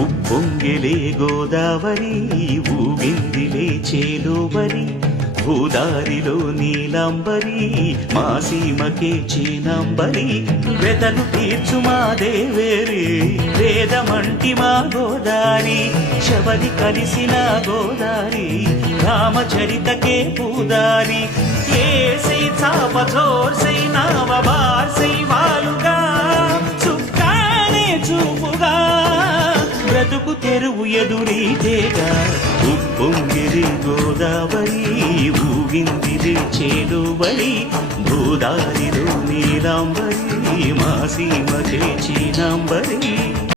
ఉప్పొంగిలే గోదావరి ఊగిందిలే చేలోబరి భూదారిలో నీలాంబరి మా సీమకే చీనాంబరి వెతలు తీర్చు మా దేవేరి వేదమంటి మా గోదారి శబరి కలిసిన గోదారి రామచరితకే పూదారి ఏసై చాప జోర్సై నావ బార్సై వాలుగా చుక్కానే చూపుగా బ్రతుకు తెరువు ఎదురీతేగా ఉప్పొంగిరి గోదావరి ఊగిందిరి చేలువరి భూదారిలో నీలాంబరి మా సీమకే చీనాంబరి